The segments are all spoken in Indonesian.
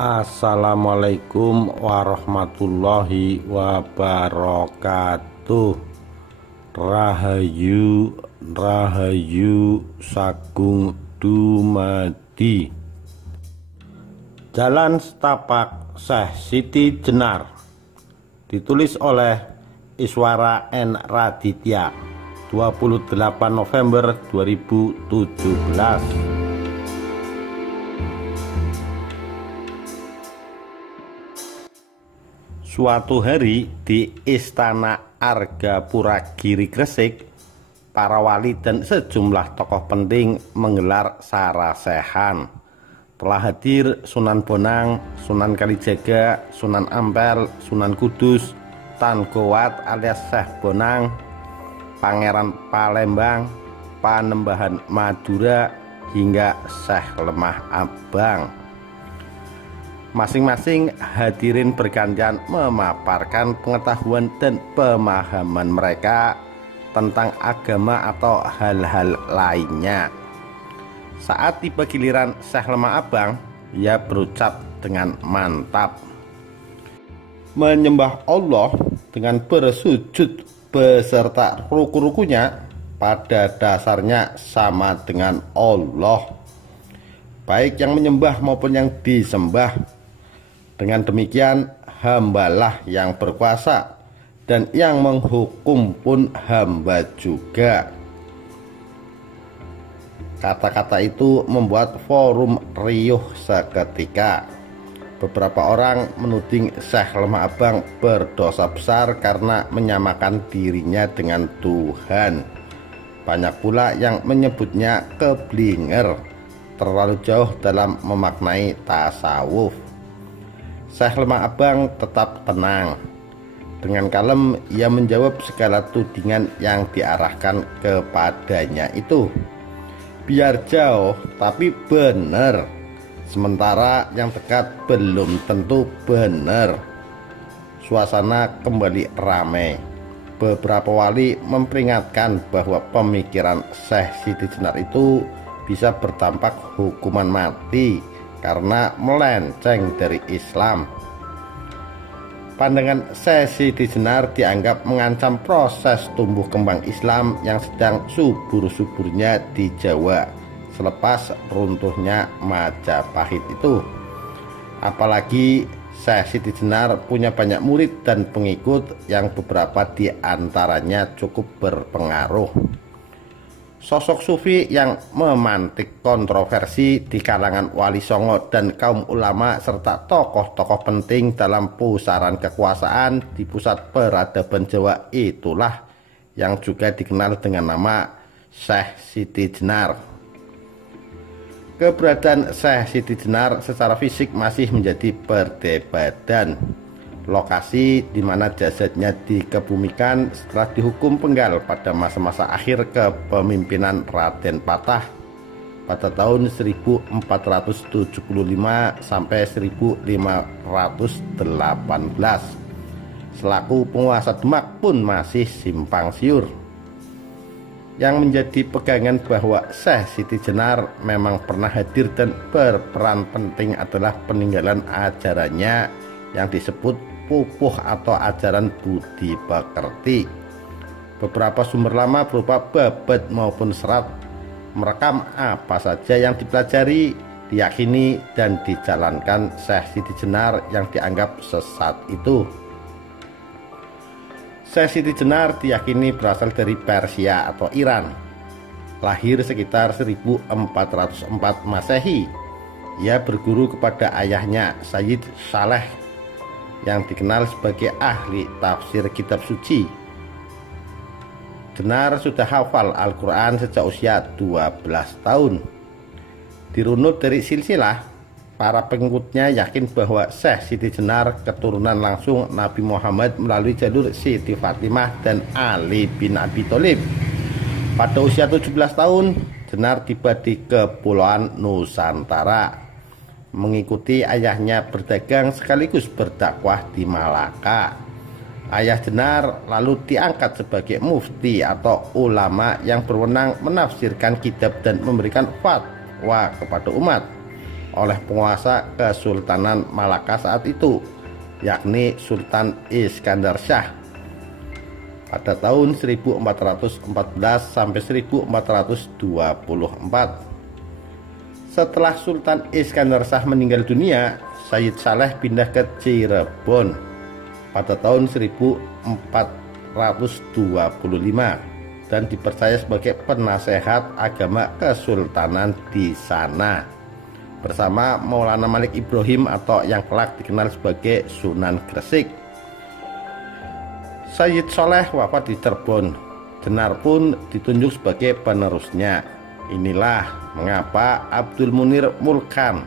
Assalamualaikum warahmatullahi wabarakatuh. Rahayu Rahayu Sagung Dumadi. Jalan Setapak Syekh Siti Jenar, ditulis oleh Iswara N. Raditya, 28 November 2017. Suatu hari di Istana Argapura Giri Gresik, para wali dan sejumlah tokoh penting menggelar sarasehan. Telah hadir Sunan Bonang, Sunan Kalijaga, Sunan Ampel, Sunan Kudus, Tan Gowat alias Syekh Bonang, Pangeran Palembang, Panembahan Madura, hingga Syekh Lemah Abang. Masing-masing hadirin bergantian memaparkan pengetahuan dan pemahaman mereka tentang agama atau hal-hal lainnya. Saat tiba giliran Syekh Lemah Abang, ia berucap dengan mantap, menyembah Allah dengan bersujud beserta ruku-rukunya pada dasarnya sama dengan Allah, baik yang menyembah maupun yang disembah. Dengan demikian, hambalah yang berkuasa, dan yang menghukum pun hamba juga. Kata-kata itu membuat forum riuh seketika. Beberapa orang menuding Syekh Lemah Abang berdosa besar karena menyamakan dirinya dengan Tuhan. Banyak pula yang menyebutnya keblinger, terlalu jauh dalam memaknai tasawuf. Syekh Lemah Abang tetap tenang. Dengan kalem ia menjawab segala tudingan yang diarahkan kepadanya itu. Biar jauh tapi benar, sementara yang dekat belum tentu benar. Suasana kembali ramai. Beberapa wali memperingatkan bahwa pemikiran Syekh Siti Jenar itu bisa berdampak hukuman mati karena melenceng dari Islam. Pandangan Syekh Siti Jenar dianggap mengancam proses tumbuh kembang Islam yang sedang subur-suburnya di Jawa selepas runtuhnya Majapahit itu. Apalagi Syekh Siti Jenar punya banyak murid dan pengikut yang beberapa di antaranya cukup berpengaruh. Sosok sufi yang memantik kontroversi di kalangan wali songo dan kaum ulama serta tokoh-tokoh penting dalam pusaran kekuasaan di pusat peradaban Jawa itulah yang juga dikenal dengan nama Syekh Siti Jenar. Keberadaan Syekh Siti Jenar secara fisik masih menjadi perdebatan. Lokasi di mana jasadnya dikebumikan setelah dihukum penggal pada masa-masa akhir kepemimpinan Raden Patah pada tahun 1475 sampai 1518. Selaku penguasa Demak pun masih simpang siur. Yang menjadi pegangan bahwa Syekh Siti Jenar memang pernah hadir dan berperan penting adalah peninggalan ajarannya yang disebut pupuh atau ajaran budi pekerti. Beberapa sumber lama berupa babad maupun serat merekam apa saja yang dipelajari, diyakini, dan dijalankan Syekh Siti Jenar yang dianggap sesat itu. Syekh Siti Jenar diyakini berasal dari Persia atau Iran. Lahir sekitar 1404 Masehi. Ia berguru kepada ayahnya Sayyid Saleh yang dikenal sebagai ahli tafsir kitab suci. Jenar sudah hafal Al-Quran sejak usia 12 tahun. Dirunut dari silsilah, para pengikutnya yakin bahwa Syekh Siti Jenar keturunan langsung Nabi Muhammad melalui jalur Siti Fatimah dan Ali bin Abi Thalib. Pada usia 17 tahun, Jenar tiba di Kepulauan Nusantara, mengikuti ayahnya berdagang sekaligus berdakwah di Malaka. Ayah Jenar lalu diangkat sebagai mufti atau ulama yang berwenang menafsirkan kitab dan memberikan fatwa kepada umat. oleh penguasa Kesultanan Malaka saat itu, yakni Sultan Iskandar Shah pada tahun 1414 sampai 1424. Setelah Sultan Iskandar Shah meninggal dunia, Sayyid Saleh pindah ke Cirebon pada tahun 1425 dan dipercaya sebagai penasehat agama kesultanan di sana bersama Maulana Malik Ibrahim atau yang kelak dikenal sebagai Sunan Gresik. Sayyid Saleh wafat di Cirebon. Jenar pun ditunjuk sebagai penerusnya. Inilah mengapa Abdul Munir Mulkan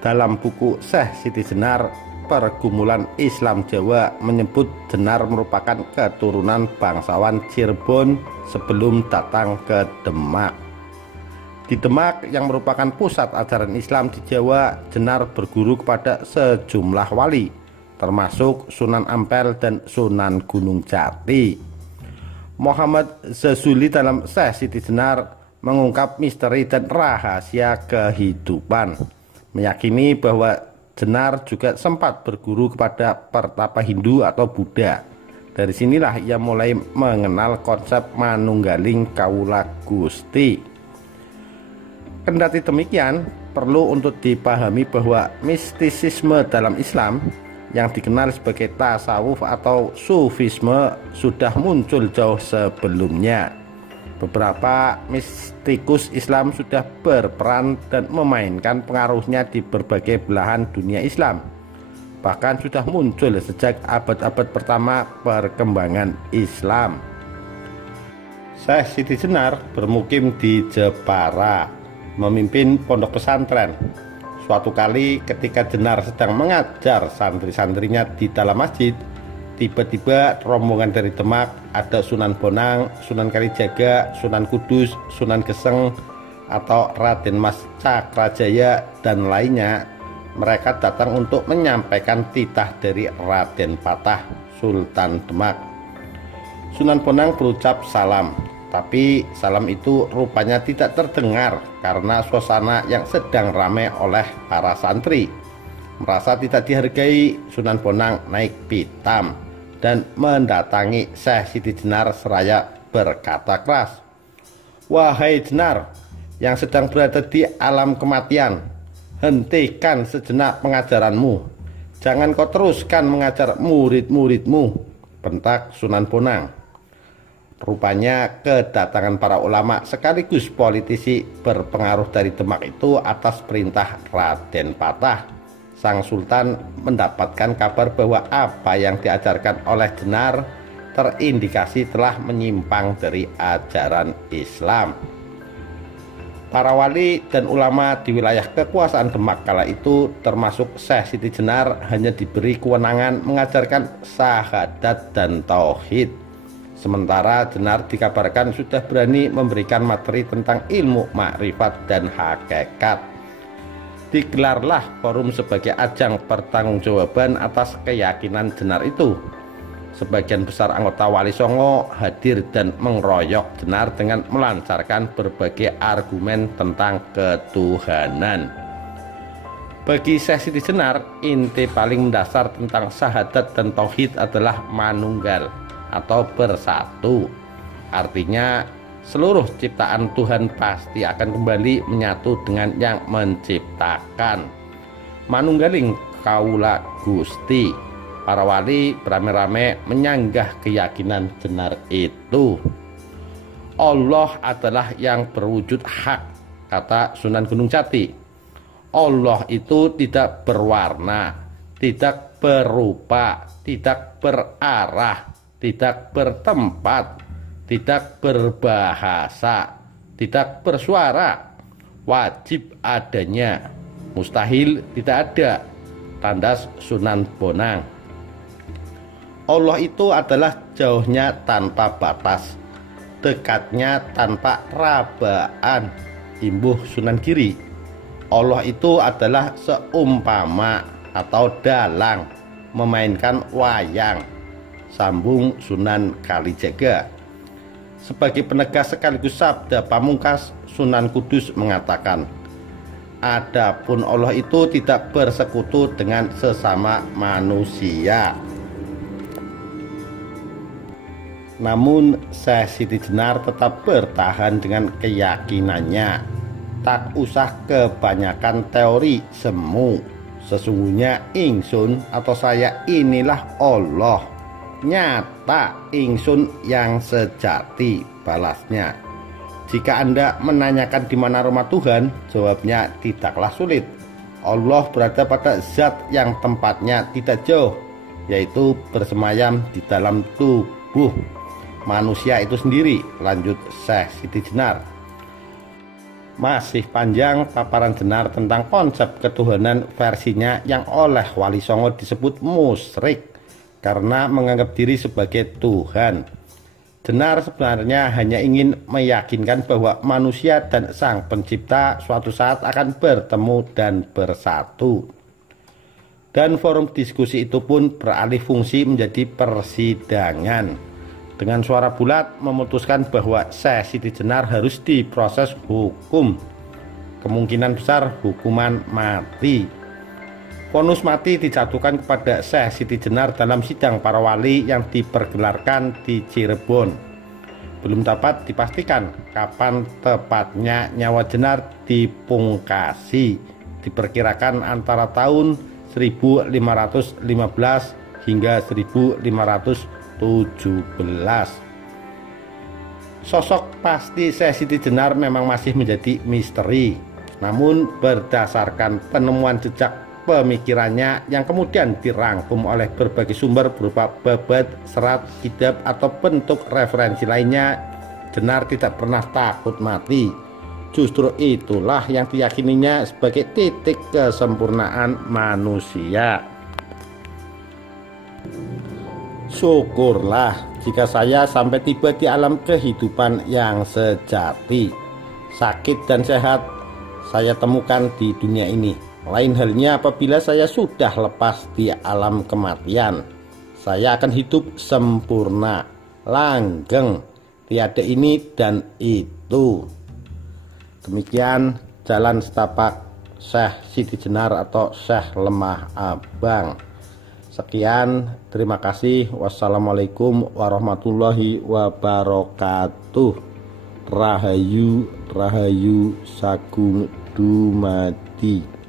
dalam buku Syekh Siti Jenar Pergumulan Islam Jawa menyebut Jenar merupakan keturunan bangsawan Cirebon sebelum datang ke Demak. Di Demak yang merupakan pusat ajaran Islam di Jawa, Jenar berguru kepada sejumlah wali, termasuk Sunan Ampel dan Sunan Gunung Jati. Muhammad Zazuli dalam Syekh Siti Jenar mengungkap misteri dan rahasia kehidupan, meyakini bahwa Jenar juga sempat berguru kepada pertapa Hindu atau Buddha. Dari sinilah ia mulai mengenal konsep manunggaling Kawula Gusti. Kendati demikian, perlu untuk dipahami bahwa mistisisme dalam Islam yang dikenal sebagai tasawuf atau sufisme sudah muncul jauh sebelumnya. Beberapa mistikus Islam sudah berperan dan memainkan pengaruhnya di berbagai belahan dunia Islam. Bahkan sudah muncul sejak abad-abad pertama perkembangan Islam. Syekh Siti Jenar bermukim di Jepara, memimpin pondok pesantren. Suatu kali ketika Jenar sedang mengajar santri-santrinya di dalam masjid, tiba-tiba rombongan dari Demak, ada Sunan Bonang, Sunan Kalijaga, Sunan Kudus, Sunan Geseng atau Raden Mas Cakrajaya dan lainnya. Mereka datang untuk menyampaikan titah dari Raden Patah, Sultan Demak. Sunan Bonang berucap salam, tapi salam itu rupanya tidak terdengar karena suasana yang sedang ramai oleh para santri. Merasa tidak dihargai, Sunan Bonang naik pitam dan mendatangi Syekh Siti Jenar seraya berkata keras, "Wahai Jenar yang sedang berada di alam kematian, hentikan sejenak pengajaranmu. Jangan kau teruskan mengajar murid-muridmu," bentak Sunan Bonang. Rupanya kedatangan para ulama sekaligus politisi berpengaruh dari Demak itu atas perintah Raden Patah. Sang Sultan mendapatkan kabar bahwa apa yang diajarkan oleh Jenar terindikasi telah menyimpang dari ajaran Islam. Para wali dan ulama di wilayah kekuasaan Demak kala itu termasuk Syekh Siti Jenar hanya diberi kewenangan mengajarkan syahadat dan tauhid. Sementara Jenar dikabarkan sudah berani memberikan materi tentang ilmu makrifat dan hakikat. Digelarlah forum sebagai ajang pertanggungjawaban atas keyakinan Jenar itu. Sebagian besar anggota Wali Songo hadir dan mengeroyok Jenar dengan melancarkan berbagai argumen tentang ketuhanan. Bagi Syekh Siti Jenar, inti paling mendasar tentang syahadat dan tauhid adalah manunggal atau bersatu. Artinya seluruh ciptaan Tuhan pasti akan kembali menyatu dengan yang menciptakan. Manunggaling Kawula Gusti. Para wali beramai-ramai menyanggah keyakinan Jenar itu. Allah adalah yang berwujud hak, kata Sunan Gunung Jati. Allah itu tidak berwarna, tidak berupa, tidak berarah, tidak bertempat, tidak berbahasa, tidak bersuara, wajib adanya, mustahil tidak ada. Tandas Sunan Bonang. Allah itu adalah jauhnya tanpa batas, dekatnya tanpa rabaan. Imbuh Sunan Giri. Allah itu adalah seumpama atau dalang, memainkan wayang. Sambung Sunan Kalijaga. Sebagai penegas sekaligus sabda pamungkas, Sunan Kudus mengatakan, Adapun Allah itu tidak bersekutu dengan sesama manusia. Namun Syekh Siti Jenar tetap bertahan dengan keyakinannya. Tak usah kebanyakan teori semu. Sesungguhnya ingsun atau saya inilah Allah. Nyata ingsun yang sejati, balasnya. Jika Anda menanyakan di mana rumah Tuhan, jawabnya tidaklah sulit. Allah berada pada zat yang tempatnya tidak jauh, yaitu bersemayam di dalam tubuh manusia itu sendiri, lanjut Syekh Siti Jenar. Masih panjang paparan Jenar tentang konsep ketuhanan versinya yang oleh Wali Songo disebut musyrik karena menganggap diri sebagai Tuhan. Jenar sebenarnya hanya ingin meyakinkan bahwa manusia dan Sang Pencipta suatu saat akan bertemu dan bersatu. Dan forum diskusi itu pun beralih fungsi menjadi persidangan. Dengan suara bulat memutuskan bahwa Syekh Siti Jenar harus diproses hukum. Kemungkinan besar hukuman mati. Vonus mati dijatuhkan kepada Syekh Siti Jenar dalam sidang para wali yang dipergelarkan di Cirebon. Belum dapat dipastikan kapan tepatnya nyawa Jenar dipungkasi. Diperkirakan antara tahun 1515 hingga 1517. Sosok pasti Syekh Siti Jenar memang masih menjadi misteri. Namun berdasarkan penemuan jejak pemikirannya yang kemudian dirangkum oleh berbagai sumber berupa babat, serat, kitab atau bentuk referensi lainnya, Jenar tidak pernah takut mati. Justru itulah yang diyakininya sebagai titik kesempurnaan manusia. Syukurlah jika saya sampai tiba di alam kehidupan yang sejati. Sakit dan sehat saya temukan di dunia ini. Lain halnya apabila saya sudah lepas di alam kematian. Saya akan hidup sempurna, langgeng, tiada ini dan itu. Demikian jalan setapak Syekh Siti Jenar atau Syekh Lemah Abang. Sekian, terima kasih. Wassalamualaikum warahmatullahi wabarakatuh. Rahayu, Rahayu Sagung Dumadi.